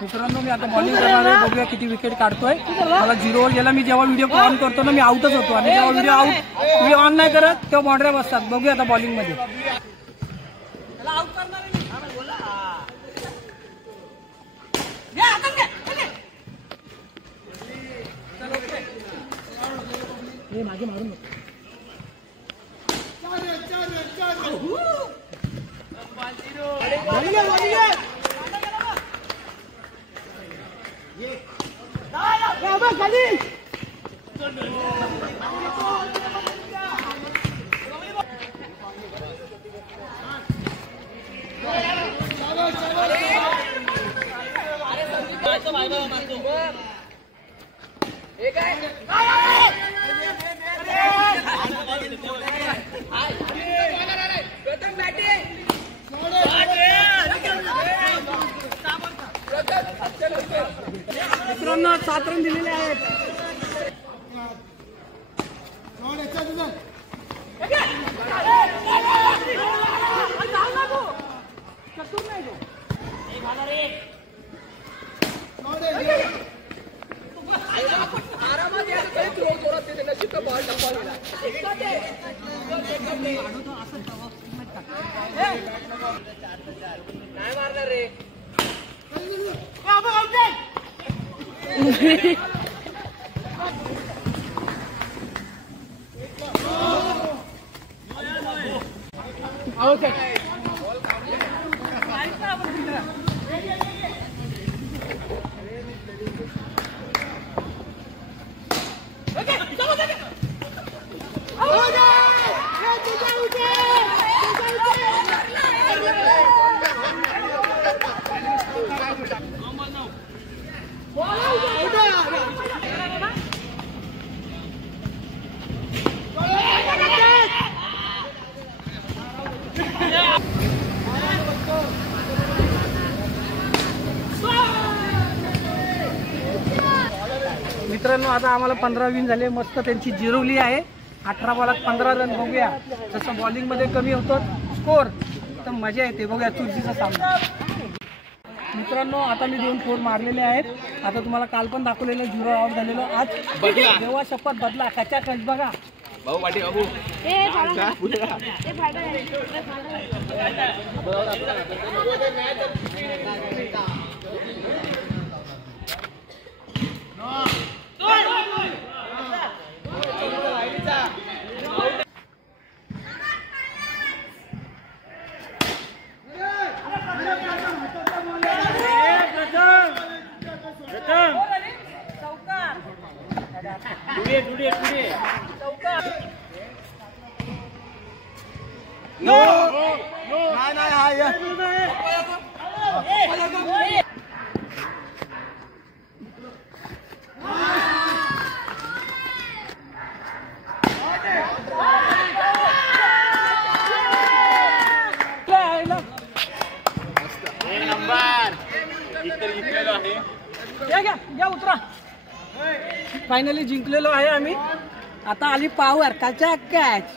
मित्रांनो मी आता बॉलिंग करणार आहे, बघूया किती विकेट काढतोय। मला 0 गेला, मी जेव्हा व्हिडिओ ऑन करतो ना मी आउटच होतो आणि जेव्हा व्हिडिओ ऑन नाही करत तेव्हा बाउंड्री बसतात। बघूया आता बॉलिंग मध्ये मागे मारून मित्रांनो 7 रन दिलेले आहेत। नाही मारणार रे मित्रांनो आता आम्हाला 15 विन झाले, मस्त त्यांची जिरवली आहे। 18 बॉलात 15 रन। बघूया जसं बॉलिंग मध्ये कमी होतो स्कोर तर मजा येते। बघूया चुरशीचा सामना। मित्रांनो आता मी 2 फोर मारलेले आहेत। आता तुम्हाला काल पण दाखवलेलं 0 आउट झालेलो, आज देवा शपथ बदला कच्चा कच बघा भाऊ पाटी बाबू उतरा। फायनली जिंकलेलो आहे आम्ही। आता आली पावर कॅच कॅच